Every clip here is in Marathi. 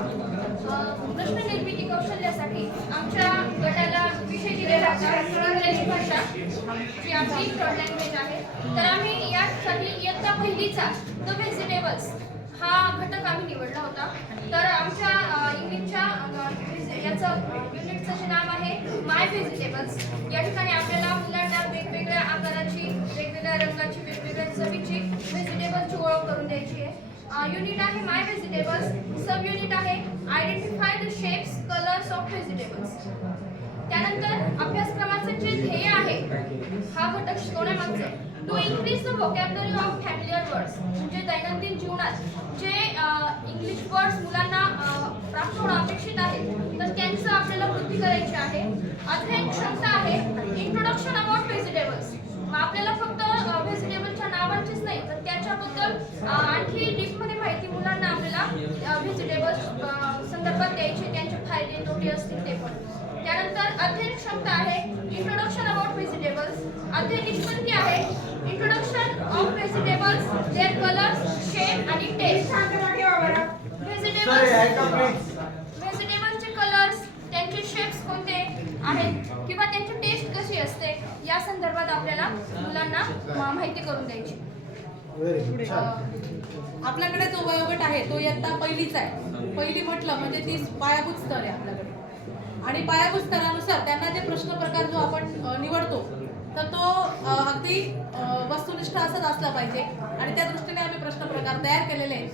प्रश्न निर्मिती कौशल्यासाठी आमच्या गटाला विषय दिलेला इंग्रजी भाषा जी आमची थर्ड लँग्वेज आहे. तर आम्ही यासाठी इयत्ता पहिलीचा द व्हेजिटेबल्स हा घटक आम्ही निवडला होता. तर आमच्या इंग्लिशच्या याचं युनिटचं जे नाव आहे माय व्हेजिटेबल्स या ठिकाणी आपल्याला मुलांना वेगवेगळ्या आकाराची वेगवेगळ्या रंगाची वेगवेगळ्या चवीची व्हेजिटेबलची ओळख करून द्यायची Uh, युनिट आहे माय व्हेजिटेबल्स सब युनिट आहे identify the shapes colours of vegetables त्यानंतर अभ्यासक्रमाचं जे ध्येय आहे हा घटक शिकवण्यामागचं to increase the vocabulary of familiar words म्हणजे दैनंदिन जीवनात जे इंग्लिश वर्ड्स मुलांना प्राप्त होणं अपेक्षित आहे तर त्यांचं आपल्याला वृद्धी करायची आहे. अध्ययन क्षमता आहे इंट्रोडक्शन अबाउट व्हेजिटेबल्स आपल्याला फक्त आणखी डीपमध्ये माहिती मुलांना आपल्याला व्हेजिटेबल्स संदर्भात द्यायचे त्यांचे फायदे तोटे असतील ते पण. त्यानंतर अध्ययन क्षमता आहे इंट्रोडक्शन अबाउट व्हेजिटेबल्स अध्ययन निष्पत्ती आहे. Introduction of vegetables their colours shape आणि टेस्ट व्हेजिटेबल्स व्हेजिटेबल्सचे कलर्स त्यांचे शेप्स कोणते आहेत किंवा त्यांची टेस्ट कशी असते या संदर्भात आपल्याला मुलांना माहिती करून द्यायची. आपल्याकडे जो वयोगट आहे तो इयत्ता पहिलीच आहे. पहिली म्हटलं म्हणजे ती पायाभूत स्तर आहे आपल्याकडे. आणि पायाभूत स्तरानुसार त्यांना जे प्रश्न प्रकार जो आपण निवडतो तर तो अगदी वस्तुनिष्ठ असत असला पाहिजे. आणि त्या दृष्टीने आम्ही प्रश्न प्रकार तयार केलेले आहेत.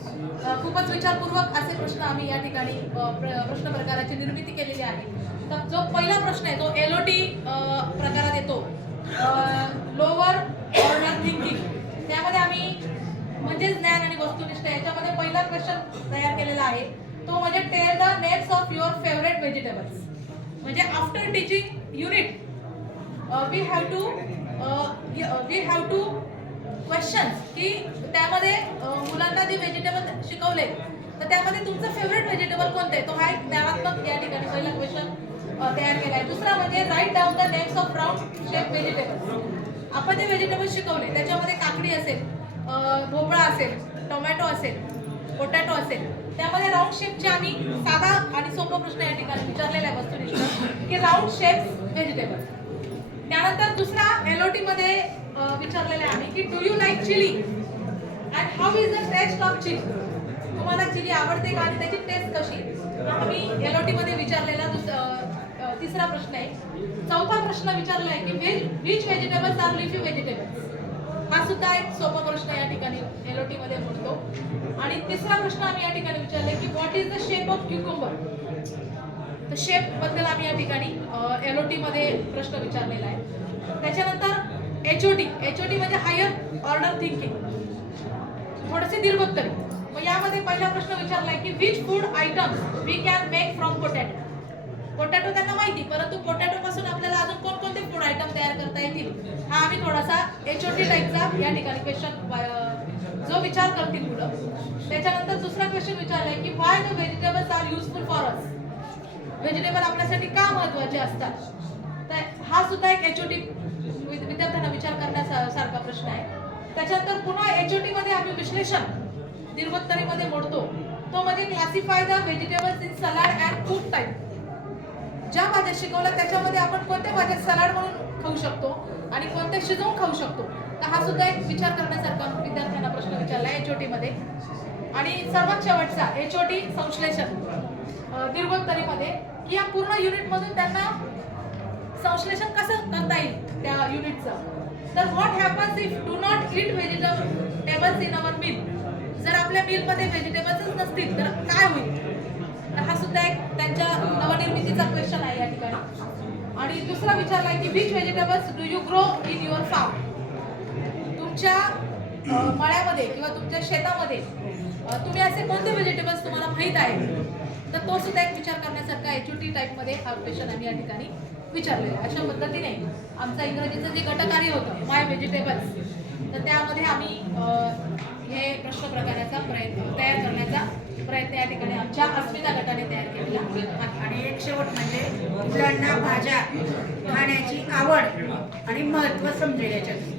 खूपच विचारपूर्वक असे प्रश्न आम्ही या ठिकाणी प्र- प्रश्न प्रकाराची निर्मिती केलेली आहे. तर जो पहिला प्रश्न आहे तो एलओटी प्रकारात येतो. आणि म्हणजे ज्ञान आणि वस्तुनिष्ठ याच्यामध्ये पहिला क्वेश्चन तयार केलेला आहे. तो म्हणजे tell the names of your favourite vegetables म्हणजे after teaching unit we have to we have to question की त्यामध्ये uh, मुलांना जे व्हेजिटेबल शिकवले तर त्यामध्ये तुमचं फेवरेट व्हेजिटेबल कोणते तो हा एक ज्ञानात्मक या ठिकाणी पहिला क्वेश्चन uh, तयार केला आहे. दुसरा म्हणजे write down the names of round shape vegetable आपण जे व्हेजिटेबल शिकवले त्याच्यामध्ये काकडी असेल भोपळा असेल टोमॅटो असेल पोटॅटो असेल त्यामध्ये राऊंड शेपचे आम्ही साधा आणि सोपा प्रश्न या ठिकाणी विचारलेला आहे वस्तुनिष्ठ की राऊंड शेप्स व्हेजिटेबल त्यानंतर दुसरा एलओटी मध्ये विचारलेला आहे आम्ही की do you like chilli and how is the taste of chilli तुम्हाला चिली आवडते का आणि त्याची टेस्ट कशी? आम्ही एलओटी मध्ये विचारलेला दुस- तिसरा प्रश्न आहे. चौथा प्रश्न विचारला आहे की veg which vegetables are leafy vegetables हा सुद्धा एक सोपा प्रश्न या ठिकाणी एलओटी मध्ये बोलतो आणि तिसरा प्रश्न आम्ही या ठिकाणी विचारले की what is the shape of cucumber तर शेपबद्दल आम्ही या ठिकाणी एलओटी मध्ये प्रश्न विचारलेला आहे. त्याच्यानंतर एचओटी एचओटी म्हणजे हायर ऑर्डर थिंकिंग थोडेसे दीर्घोत्तरी. मग यामध्ये पहिला प्रश्न विचारलाय की which food items we can make from potato potato त्यांना माहिती परंतु पोटॅटो पासून आपल्याला आयटम तयार करता येतील. हा आम्ही थोडासा एचओटी टाईपचा या ठिकाणी क्वेश्चन जो विचार करतील मुलं त्याच्यानंतर दुसरा क्वेश्चन विचारलाय की why the vegetables are useful for us vegetable आपल्यासाठी का महत्त्वाचे असतात? तर हा सुद्धा एक एचओटी विद्यार्थ्यांना विचार करण्यासारखा प्रश्न आहे. त्याच्यानंतर पुन्हा एचओटी मध्ये आम्ही विश्लेषण दीर्घोत्तरीमध्ये मोडतो. तो म्हणजे classify the vegetables in salad and food type ज्या भाज्या शिकवल्या त्याच्यामध्ये आपण कोणत्या भाज्या सलाड म्हणून खाऊ शकतो आणि कोणत्या शिजवून खाऊ शकतो? तर हा सुद्धा एक विचार करण्यासारखा विद्यार्थ्यांना प्रश्न विचारला एचओटी मध्ये. आणि सर्वात शेवटचा एचओटी संश्लेषण. दीर्घोत्तरीमध्ये की या पूर्ण युनिटमधून त्यांना संश्लेषण कसं करता येईल त्या युनिटचं? तर what happens if do not eat vegetables in our meal जर आपल्या मिलमध्ये व्हेजिटेबल्सच नसतील तर काय होईल? हा सुद्धा एक त्यांच्या नवनिर्मितीचा क्वेश्चन आहे या ठिकाणी. आणि दुसरा विचारला आहे की which vegetables do you grow in your farm तुमच्या मळ्यामध्ये किंवा तुमच्या शेतामध्ये तुम्ही असे कोणते व्हेजिटेबल्स तुम्हाला माहीत आहे तर तो सुद्धा एक विचार करण्यासारखा एच टी टाईपमध्ये हा क्वेश्चन आम्ही या ठिकाणी विचारलेला आहे. अशा पद्धतीने आमचा इंग्रजीचं जे गटकार्य होतं माय व्हेजिटेबल्स तर त्यामध्ये आम्ही हे प्रश्न प्रकाराचा प्रयत्न तयार करण्याचा प्रयत्न या ठिकाणी आमच्या अस्मिता गटाने तयार केलेला आणि एक शेवट म्हणजे मुलांना भाज्या खाण्याची आवड आणि महत्त्व समजेल याच्यात.